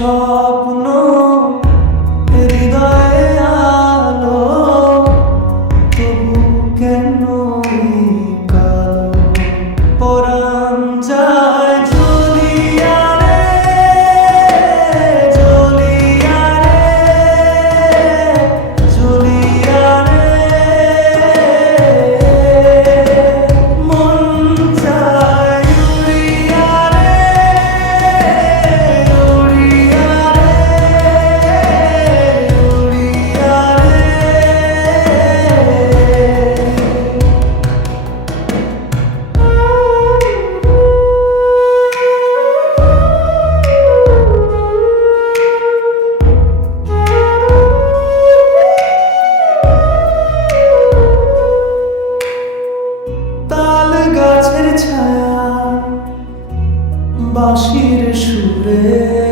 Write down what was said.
স্বপ্ন হৃদয়ে আলো তবু কেন কালো? পরাঞ্জা তাল গাছের ছায়া বাঁশির সুরে।